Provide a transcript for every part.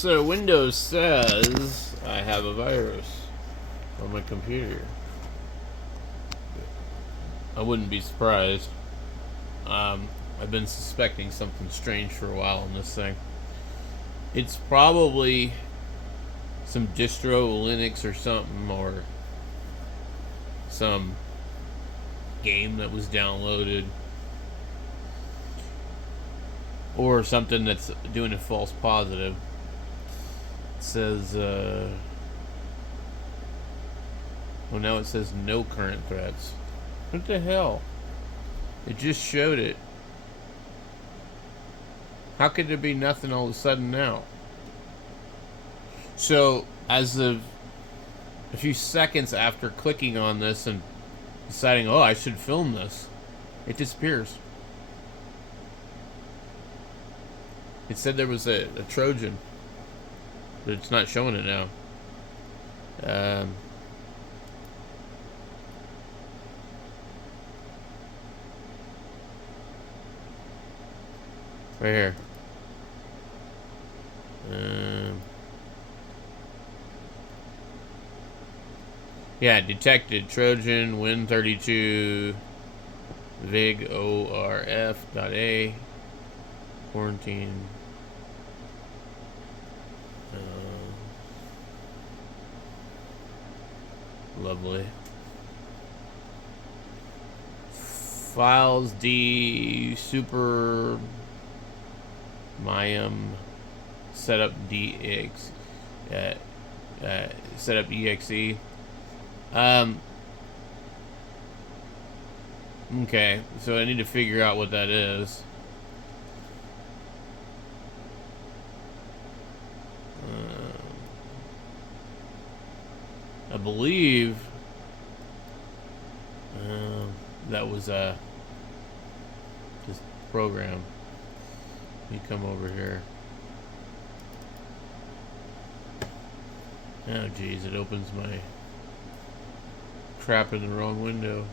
So Windows says I have a virus on my computer. I wouldn't be surprised. I've been suspecting something strange for a while on this thing. It's probably some distro Linux or something, or some game that was downloaded, or something that's doing a false positive. It says, oh, now it says no current threats. What the hell? It just showed it. How could there be nothing all of a sudden now? So, as of a few seconds after clicking on this and deciding, oh, I should film this, it disappears. It said there was a Trojan, but it's not showing it now. Right here. Yeah, detected Trojan Win32 Vig ORF.A quarantine. Lovely. Files D supermium setup DX setup exe. Okay, so I need to figure out what that is. I believe that was this program. Let me come over here. Oh geez, it opens my crap in the wrong window.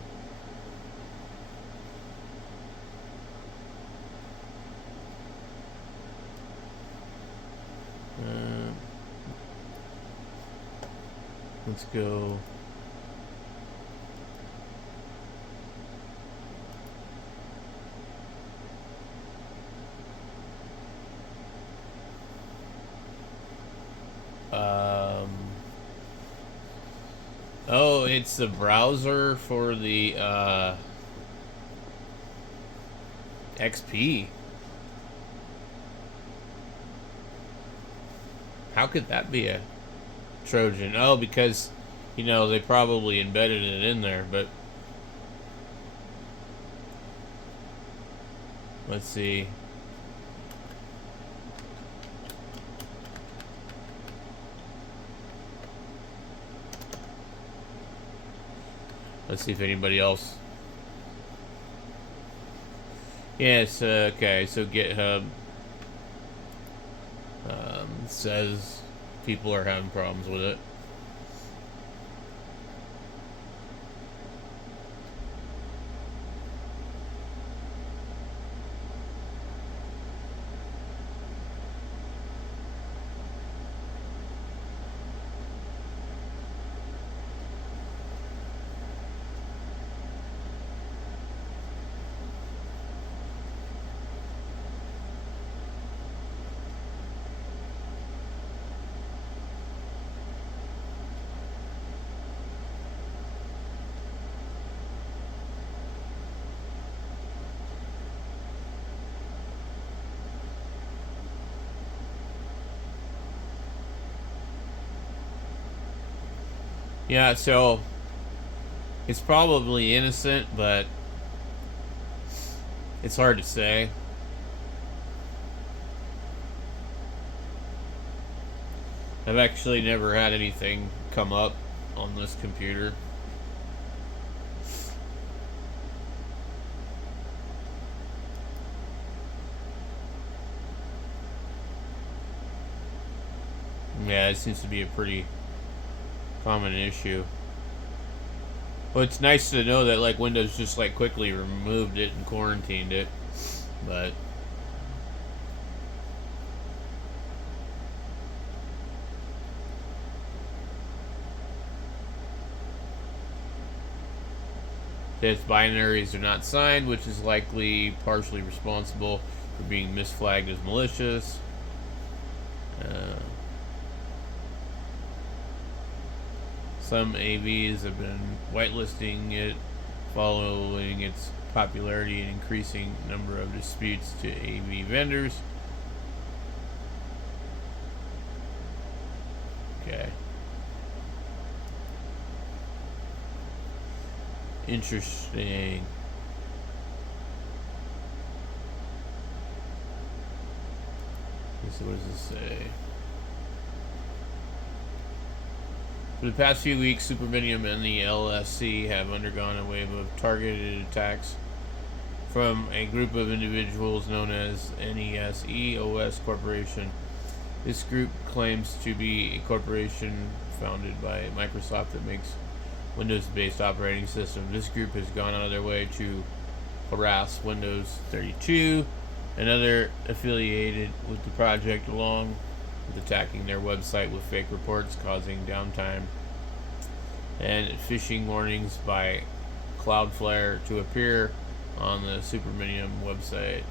Let's go. Oh, it's the browser for the XP. How could that be a Trojan? Oh, because, you know, they probably embedded it in there, but let's see. Let's see if anybody else. Yes, okay, so GitHub says people are having problems with it. Yeah, so it's probably innocent, but it's hard to say. I've actually never had anything come up on this computer. Yeah, it seems to be a pretty common issue. Well, it's nice to know that like Windows just like quickly removed it and quarantined it, but Its binaries are not signed, which is likely partially responsible for being misflagged as malicious. Some AVs have been whitelisting it following its popularity and increasing number of disputes to AV vendors. Okay. Interesting. Let's see, what does this say? For the past few weeks, supermium and the LSC have undergone a wave of targeted attacks from a group of individuals known as NESEOS Corporation. This group claims to be a corporation founded by Microsoft that makes Windows-based operating systems. This group has gone out of their way to harass Windows 32 and other affiliated with the project, along with attacking their website with fake reports, causing downtime and phishing warnings by Cloudflare to appear on the supermium website.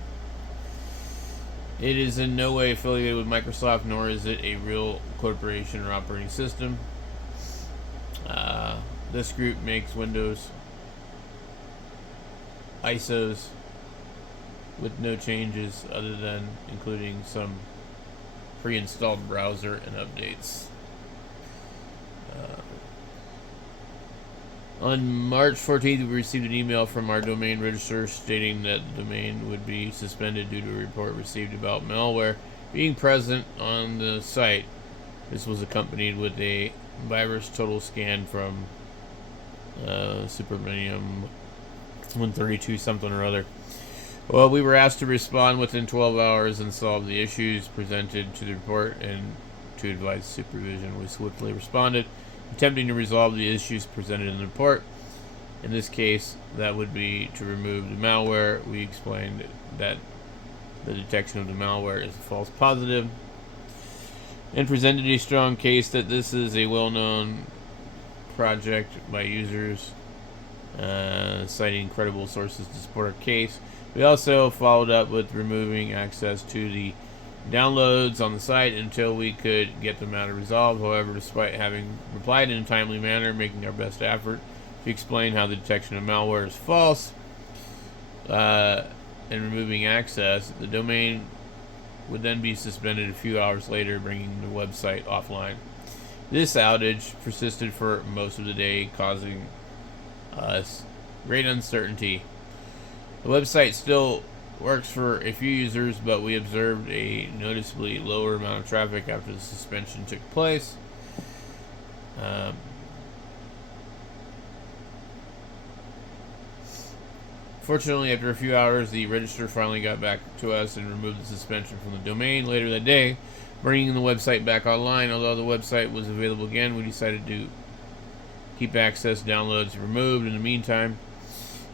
It is in no way affiliated with Microsoft, nor is it a real corporation or operating system. This group makes Windows ISOs with no changes other than including some pre-installed browser and updates. On March 14th, we received an email from our domain registrar stating that the domain would be suspended due to a report received about malware being present on the site. This was accompanied with a virus total scan from supermium 132 something or other. Well, we were asked to respond within 12 hours and solve the issues presented to the report and to advise supervision. We swiftly responded, attempting to resolve the issues presented in the report. In this case, that would be to remove the malware. We explained that the detection of the malware is a false positive and presented a strong case that this is a well-known project by users, citing credible sources to support our case. We also followed up with removing access to the downloads on the site until we could get the matter resolved. However, despite having replied in a timely manner, making our best effort to explain how the detection of malware is false, and removing access, the domain would then be suspended a few hours later, bringing the website offline. This outage persisted for most of the day, causing us great uncertainty. The website still works for a few users, but we observed a noticeably lower amount of traffic after the suspension took place. Fortunately, after a few hours, the registrar finally got back to us and removed the suspension from the domain later that day, bringing the website back online. Although the website was available again, we decided to keep access downloads removed in the meantime.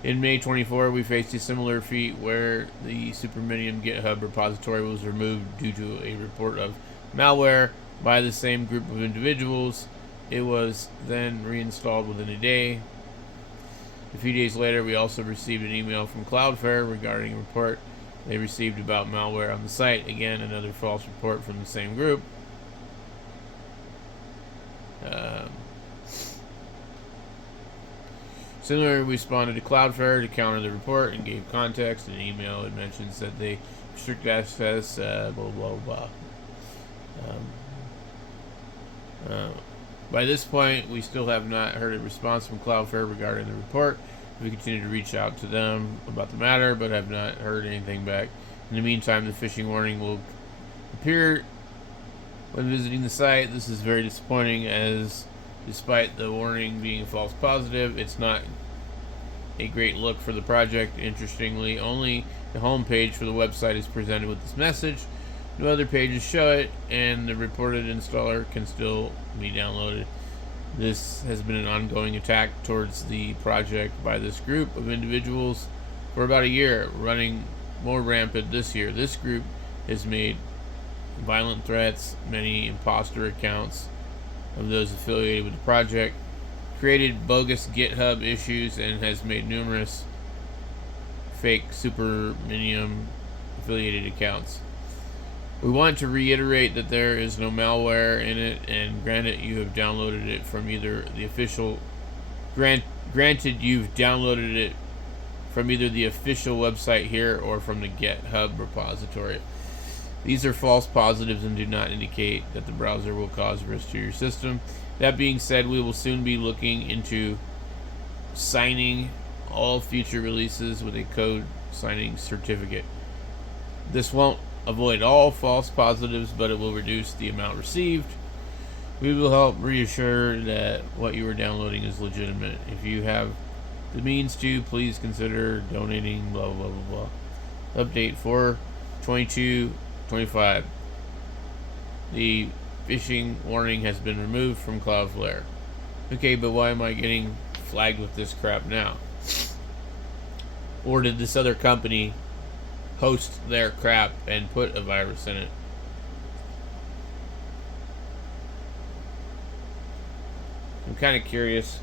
In May 24, we faced a similar feat where the supermium GitHub repository was removed due to a report of malware by the same group of individuals. It was then reinstalled within a day. A few days later, we also received an email from Cloudflare regarding a report they received about malware on the site. Again, another false report from the same group. Similarly, we responded to Cloudflare to counter the report and gave context. In an email, it mentions that they restrict access, blah, blah, blah. By this point, we still have not heard a response from Cloudflare regarding the report. We continue to reach out to them about the matter, but have not heard anything back. In the meantime, the phishing warning will appear when visiting the site. This is very disappointing, as despite the warning being a false positive, it's not a great look for the project. Interestingly, only the home page for the website is presented with this message. No other pages show it, and the reported installer can still be downloaded. This has been an ongoing attack towards the project by this group of individuals for about a year, running more rampant this year. This group has made violent threats, many imposter accounts of those affiliated with the project, created bogus GitHub issues and has made numerous fake supermium affiliated accounts. We want to reiterate that there is no malware in it, and granted you have downloaded it from either the official granted you've downloaded it from either the official website here or from the GitHub repository. These are false positives and do not indicate that the browser will cause risk to your system. That being said, we will soon be looking into signing all future releases with a code signing certificate. This won't avoid all false positives, but it will reduce the amount received. We will help reassure that what you are downloading is legitimate. If you have the means to, please consider donating, blah, blah, blah, blah. Update 4.22.25. The phishing warning has been removed from Cloudflare. Okay, but why am I getting flagged with this crap now? Or did this other company host their crap and put a virus in it? I'm kind of curious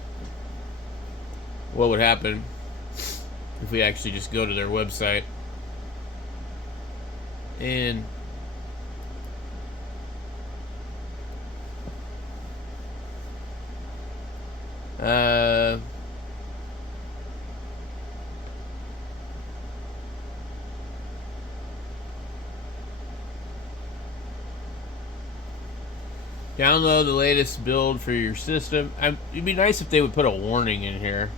what would happen if we actually just go to their website and download the latest build for your system. It'd be nice if they would put a warning in here.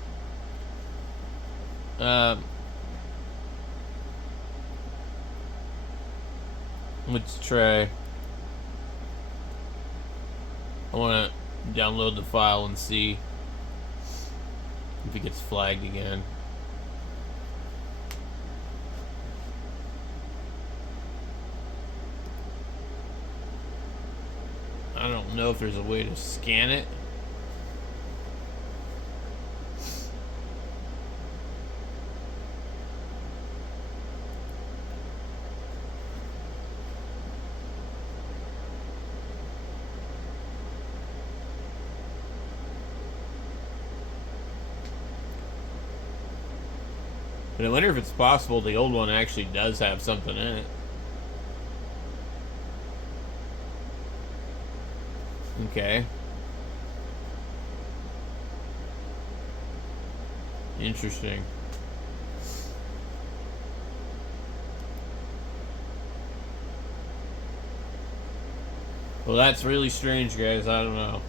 Let's try. I want to download the file and see if it gets flagged again. I don't know if there's a way to scan it. But I wonder if it's possible the old one actually does have something in it. Okay. Interesting. Well, that's really strange, guys. I don't know.